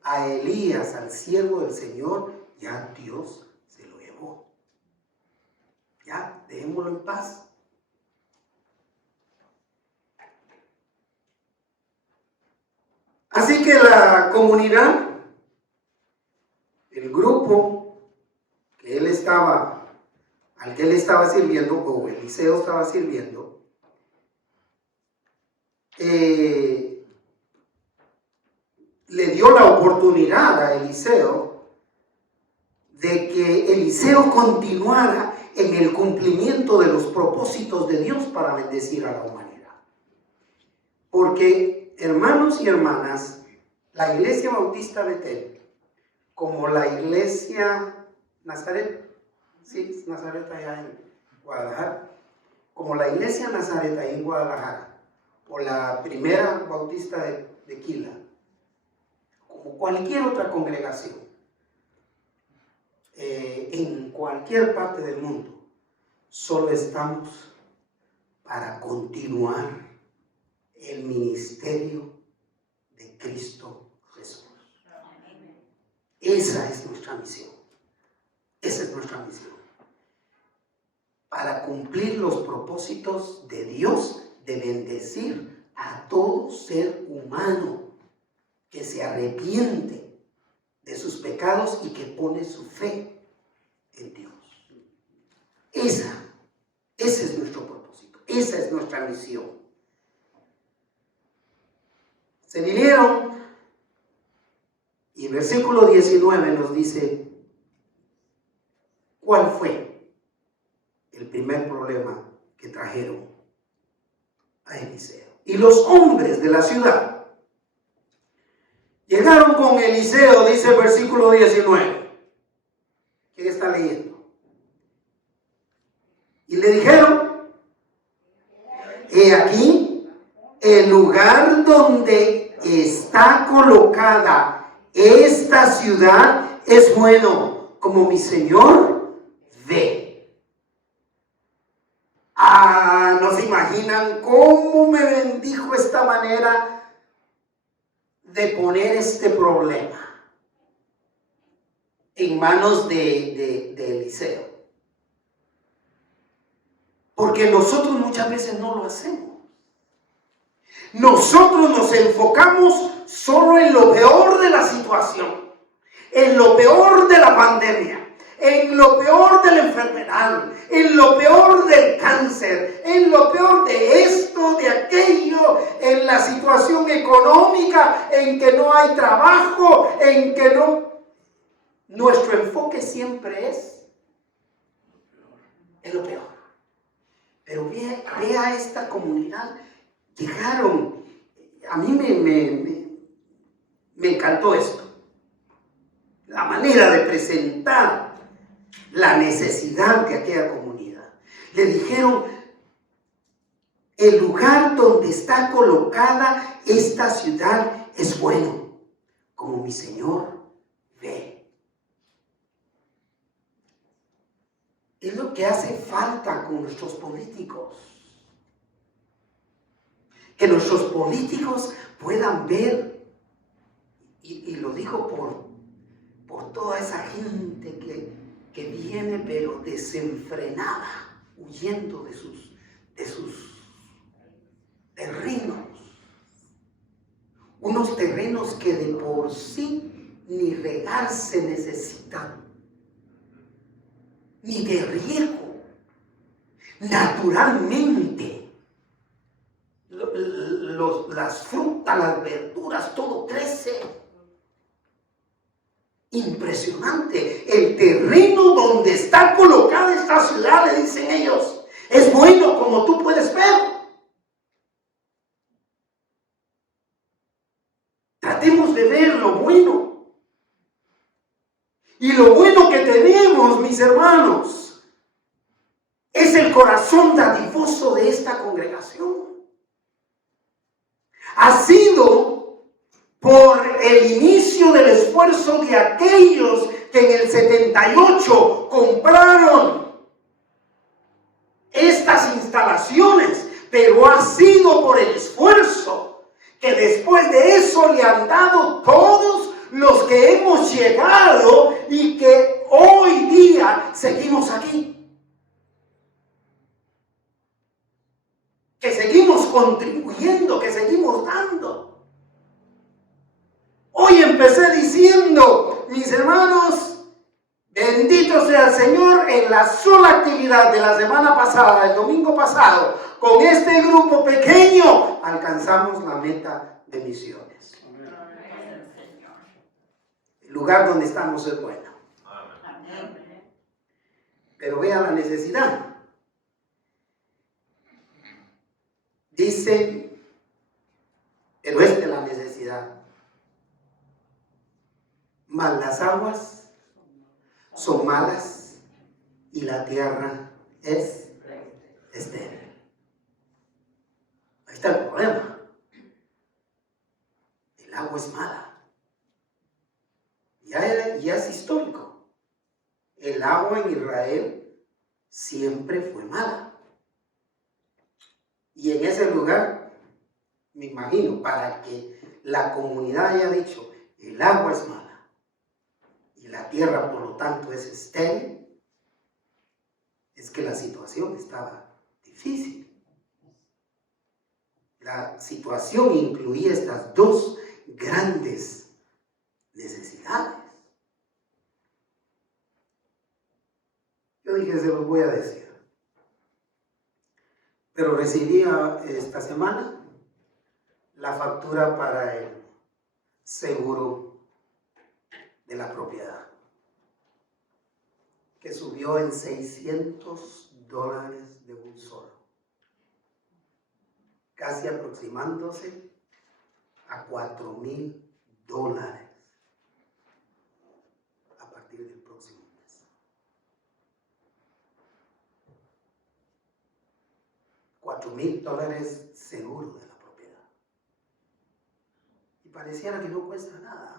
A Elías, al siervo del Señor, ya Dios se lo llevó. Ya, dejémoslo en paz. Así que la comunidad, el grupo que al que él estaba sirviendo, o Eliseo estaba sirviendo, le dio la oportunidad a Eliseo de que Eliseo continuara en el cumplimiento de los propósitos de Dios para bendecir a la humanidad. Porque, hermanos y hermanas, la Iglesia Bautista Betel, como la Iglesia Nazaret, sí, Nazaret allá en Guadalajara, como la Iglesia Nazaret ahí en Guadalajara, o la Primera Bautista de Quila, como cualquier otra congregación, en cualquier parte del mundo, solo estamos para continuar el ministerio de Cristo Jesús. Esa es nuestra misión. Esa es nuestra misión. Para cumplir los propósitos de Dios de bendecir a todo ser humano que se arrepiente de sus pecados y que pone su fe en Dios. Ese es nuestro propósito. Esa es nuestra misión. Se vinieron y el versículo 19 nos dice cuál fue el primer problema que trajeron a Eliseo. Y los hombres de la ciudad llegaron con Eliseo, dice el versículo 19. ¿Quién está leyendo? Y le dijeron, he aquí el lugar donde está colocada esta ciudad es bueno, como mi Señor ve. ¿No se imaginan cómo me bendijo esta manera de poner este problema en manos de Eliseo? Porque nosotros muchas veces no lo hacemos. Nosotros nos enfocamos solo en lo peor de la situación, en lo peor de la pandemia, en lo peor de la enfermedad, en lo peor del cáncer, en lo peor de esto, de aquello, en la situación económica, en que no hay trabajo, en que no... Nuestro enfoque siempre es en lo peor. Pero vea esta comunidad. Llegaron, a mí me encantó esto, la manera de presentar la necesidad de aquella comunidad. Le dijeron, el lugar donde está colocada esta ciudad es bueno, como mi Señor ve. Es lo que hace falta con nuestros políticos. Que nuestros políticos puedan ver Y lo digo por toda esa gente que viene pero desenfrenada, huyendo de sus terrenos. Unos terrenos que de por sí ni regar se necesitan, ni de riego. Naturalmente, las frutas, las verduras, todo crece. Impresionante. El terreno donde está colocada esta ciudad, le dicen ellos, es bueno, como tú puedes ver. Tratemos de ver lo bueno. Y lo bueno que tenemos, mis hermanos, es el corazón dadivoso de esta congregación. Ha sido por el inicio del esfuerzo de aquellos que en el 78 compraron estas instalaciones, pero ha sido por el esfuerzo que después de eso le han dado todos los que hemos llegado y que hoy día seguimos aquí. Que seguimos contribuyendo, que seguimos dando. Hoy empecé diciendo, mis hermanos, bendito sea el Señor, en la sola actividad de la semana pasada, el domingo pasado, con este grupo pequeño, alcanzamos la meta de misiones. El lugar donde estamos es bueno. Pero vea la necesidad. Dice, pero esta es la necesidad. Mas las aguas son malas y la tierra es estéril. Ahí está el problema. El agua es mala. Ya es histórico. El agua en Israel siempre fue mala. Y en ese lugar, me imagino, para que la comunidad haya dicho, el agua es mala y la tierra, por lo tanto, es estéril, es que la situación estaba difícil. La situación incluía estas dos grandes necesidades. Yo dije, se los voy a decir. Pero recibí esta semana la factura para el seguro de la propiedad, que subió en $600 de un solo, casi aproximándose a $4,000 a partir del próximo mes. $4,000 seguro de la propiedad. Y pareciera que no cuesta nada.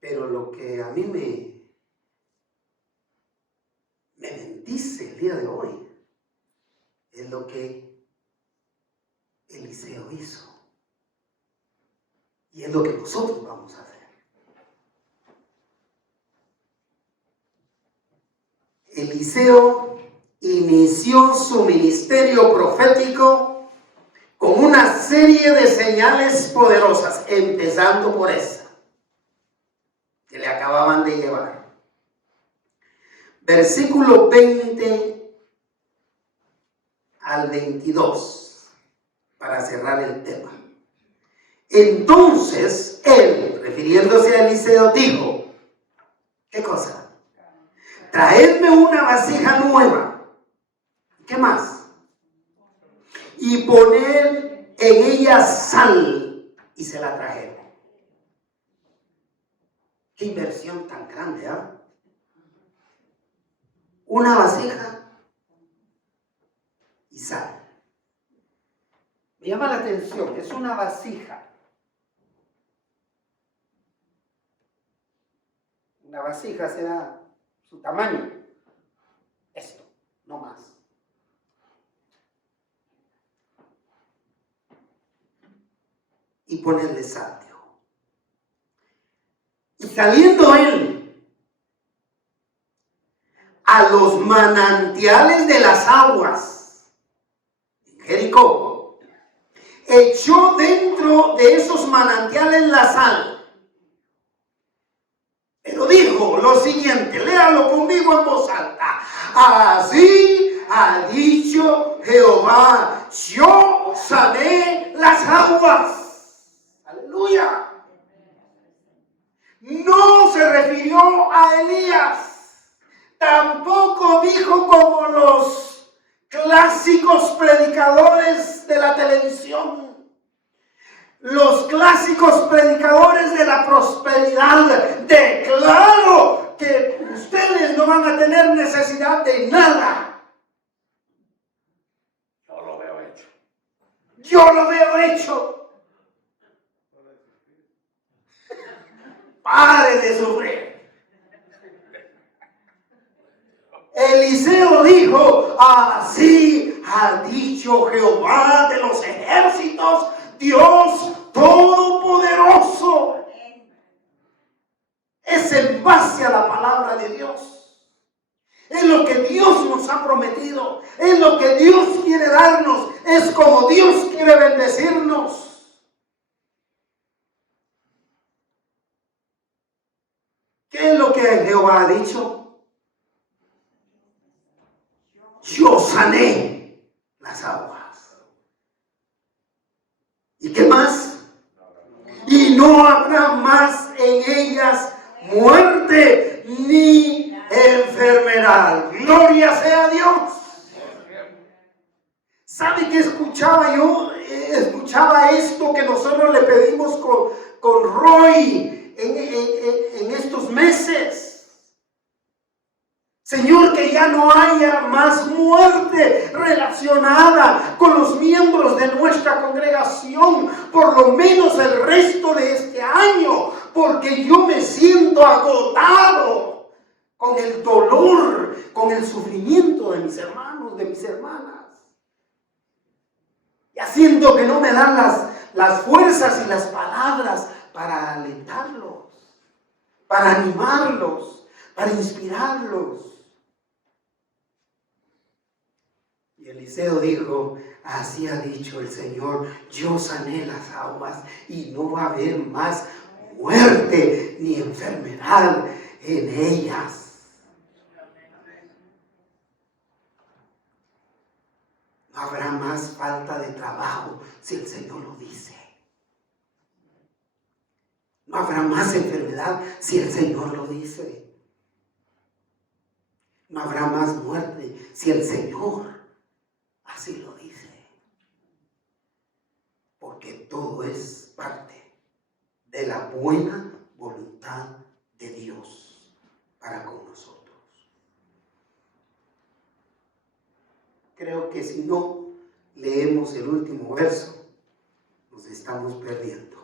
Pero lo que a mí me bendice el día de hoy es lo que Eliseo hizo. Y es lo que nosotros vamos a hacer. Eliseo inició su ministerio profético con una serie de señales poderosas, empezando por esa que le acababan de llevar. Versículo 20 al 22, para cerrar el tema. Entonces él, refiriéndose a Eliseo, dijo, ¿qué cosa? Traedme una vasija nueva. ¿Qué más? Y poner en ella sal. Y se la trajeron. Qué inversión tan grande, ¿ah? Una vasija y sal. Me llama la atención, es una vasija. Una vasija será su tamaño. Esto, no más. y ponerle sal. Y saliendo él a los manantiales de las aguas en Jericó, echó dentro de esos manantiales la sal. Pero dijo lo siguiente, léalo conmigo en voz alta. Así ha dicho Jehová, yo sané las aguas. Aleluya. No se refirió a Elías. Tampoco dijo como los clásicos predicadores de la televisión. Los clásicos predicadores de la prosperidad. Declaro que ustedes no van a tener necesidad de nada. Yo lo veo hecho. Yo lo veo hecho. Pare de sufrir. Eliseo dijo, así ha dicho Jehová de los ejércitos, Dios Todopoderoso. Es en base a la palabra de Dios. Es lo que Dios nos ha prometido. Es lo que Dios quiere darnos. Es como Dios quiere bendecirnos. ¿Qué es lo que Jehová ha dicho? Yo sané las aguas. ¿Y qué más? Y no habrá más en ellas muerte ni enfermedad. Gloria sea a Dios. ¿Sabe qué escuchaba yo? Escuchaba esto que nosotros le pedimos con Roy en estos meses. Señor, que ya no haya más muerte relacionada con los miembros de nuestra congregación, por lo menos el resto de este año, porque yo me siento agotado con el dolor, con el sufrimiento de mis hermanos, de mis hermanas. Ya siento que no me dan las fuerzas y las palabras para alentarlos, para animarlos, para inspirarlos. Y Eliseo dijo, así ha dicho el Señor, yo sané las aguas y no va a haber más muerte ni enfermedad en ellas. No habrá más falta de trabajo si el Señor lo dice. No habrá más enfermedad si el Señor lo dice. No habrá más muerte si el Señor así lo dice. Porque todo es parte de la buena voluntad de Dios para con nosotros. Creo que si no leemos el último verso, nos estamos perdiendo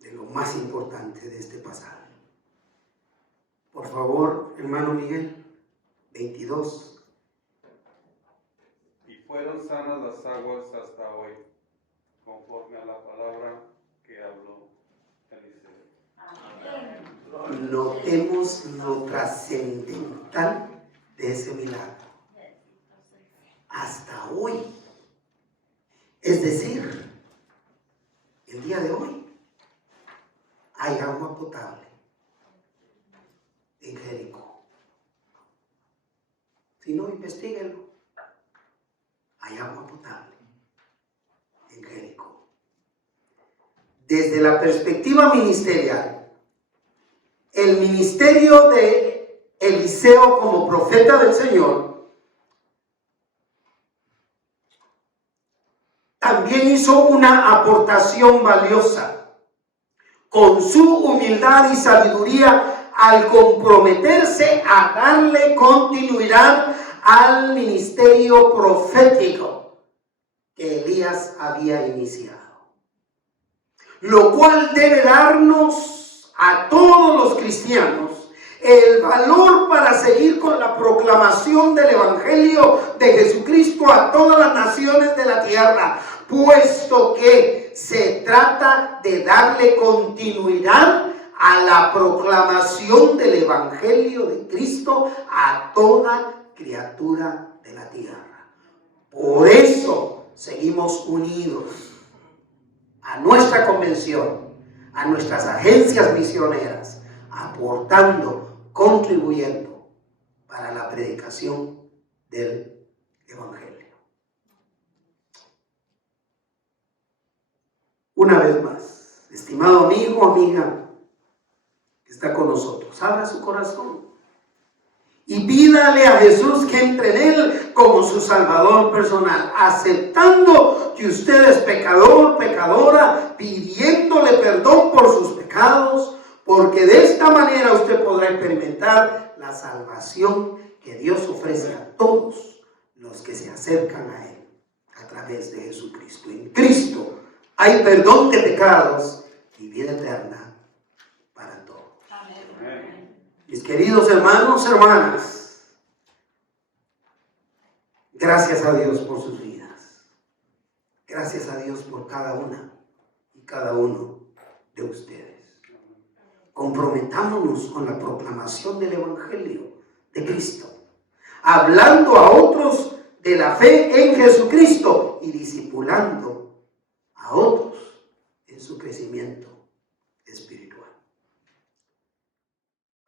de lo más importante de este pasaje. Por favor, hermano Miguel, 22. Y fueron sanas las aguas hasta hoy, conforme a la palabra que habló Eliseo. Notemos lo trascendental de ese milagro. Hasta hoy. Es decir, el día de hoy hay agua potable en Jericó. Si no, investíguenlo. Hay agua potable en Jericó. Desde la perspectiva ministerial, el ministerio de Eliseo como profeta del Señor también hizo una aportación valiosa con su humildad y sabiduría al comprometerse a darle continuidad al ministerio profético que Elías había iniciado, lo cual debe darnos a todos los cristianos el valor para seguir con la proclamación del Evangelio de Jesucristo a todas las naciones de la tierra, puesto que se trata de darle continuidad a la proclamación del Evangelio de Cristo a toda criatura de la tierra. Por eso seguimos unidos a nuestra convención, a nuestras agencias misioneras, aportando, contribuyendo para la predicación del Evangelio. Una vez más, estimado amigo, amiga, que está con nosotros, abra su corazón y pídale a Jesús que entre en él como su Salvador personal, aceptando que usted es pecador, pecadora, pidiéndole perdón por sus pecados, porque de esta manera usted podrá experimentar la salvación que Dios ofrece a todos los que se acercan a él a través de Jesucristo. En Cristo hay perdón de pecados y vida eterna para todos. Amén. Mis queridos hermanos, hermanas, gracias a Dios por sus vidas. Gracias a Dios por cada una y cada uno de ustedes. Comprometámonos con la proclamación del Evangelio de Cristo, hablando a otros de la fe en Jesucristo y discipulando a otros en su crecimiento espiritual.